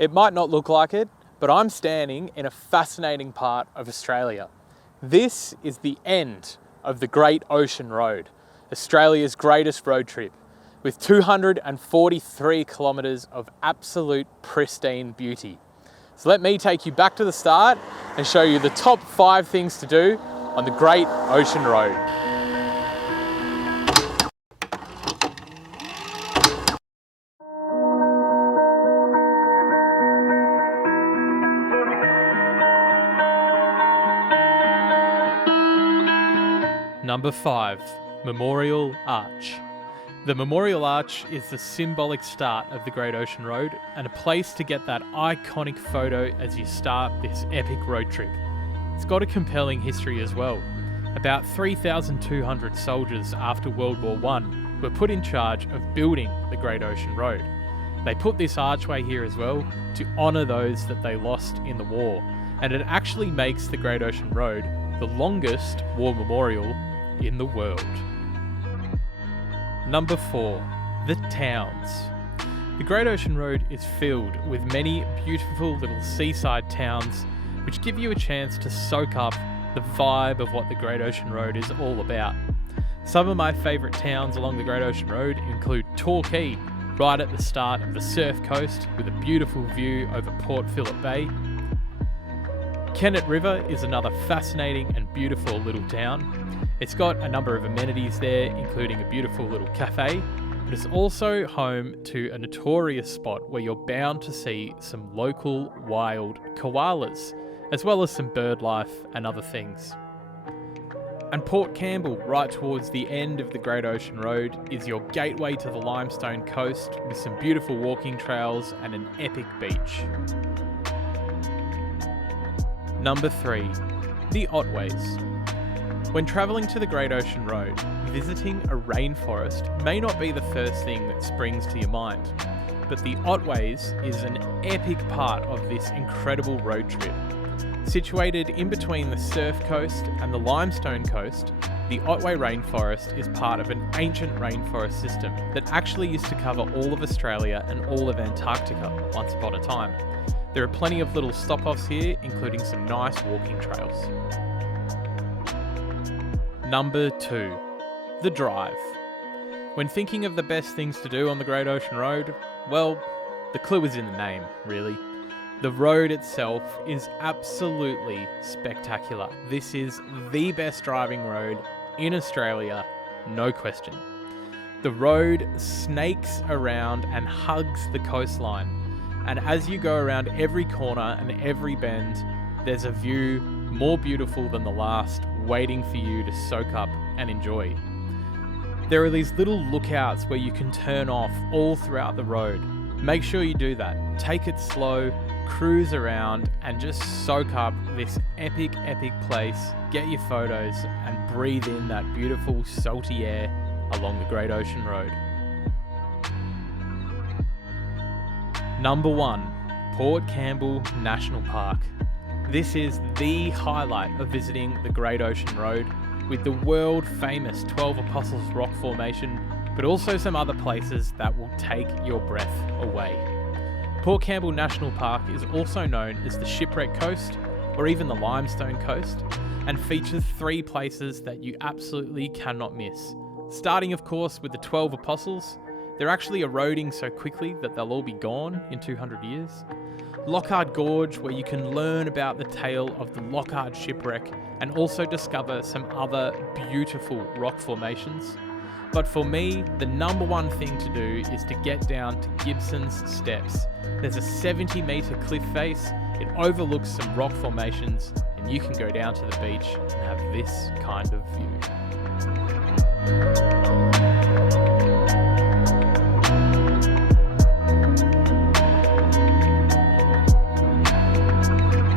It might not look like it, but I'm standing in a fascinating part of Australia. This is the end of the Great Ocean Road, Australia's greatest road trip, with 243 kilometres of absolute pristine beauty. So let me take you back to the start and show you the top 5 things to do on the Great Ocean Road. Number 5, Memorial Arch. The Memorial Arch is the symbolic start of the Great Ocean Road and a place to get that iconic photo as you start this epic road trip. It's got a compelling history as well. About 3,200 soldiers after World War I were put in charge of building the Great Ocean Road. They put this archway here as well to honour those that they lost in the war, and it actually makes the Great Ocean Road the longest war memorial in the world. Number 4, the towns. The Great Ocean Road is filled with many beautiful little seaside towns which give you a chance to soak up the vibe of what the Great Ocean Road is all about. Some of my favourite towns along the Great Ocean Road include Torquay, right at the start of the surf coast with a beautiful view over Port Phillip Bay. Kennet River is another fascinating and beautiful little town. It's got a number of amenities there, including a beautiful little cafe, but it's also home to a notorious spot where you're bound to see some local wild koalas, as well as some bird life and other things. And Port Campbell, right towards the end of the Great Ocean Road, is your gateway to the limestone coast with some beautiful walking trails and an epic beach. Number 3, the Otways. When travelling to the Great Ocean Road, visiting a rainforest may not be the first thing that springs to your mind, but the Otways is an epic part of this incredible road trip. Situated in between the surf coast and the limestone coast, the Otway rainforest is part of an ancient rainforest system that actually used to cover all of Australia and all of Antarctica once upon a time. There are plenty of little stop-offs here, including some nice walking trails. Number 2, the drive. When thinking of the best things to do on the Great Ocean Road, well, the clue is in the name, really. The road itself is absolutely spectacular. This is the best driving road in Australia, no question. The road snakes around and hugs the coastline, and as you go around every corner and every bend, there's a view more beautiful than the last waiting for you to soak up and enjoy. There are these little lookouts where you can turn off all throughout the road. Make sure you do that. Take it slow, cruise around, and just soak up this epic place, get your photos, and breathe in that beautiful salty air along the Great Ocean Road. Number 1, Port Campbell National Park. This is the highlight of visiting the Great Ocean Road, with the world famous 12 Apostles Rock Formation, but also some other places that will take your breath away. Port Campbell National Park is also known as the Shipwreck Coast, or even the Limestone Coast, and features 3 places that you absolutely cannot miss. Starting of course with the 12 Apostles. They're actually eroding so quickly that they'll all be gone in 200 years. Lockhart Gorge, where you can learn about the tale of the Lockhart shipwreck and also discover some other beautiful rock formations. But for me, the number 1 thing to do is to get down to Gibson's Steps. There's a 70-metre cliff face, it overlooks some rock formations, and you can go down to the beach and have this kind of view.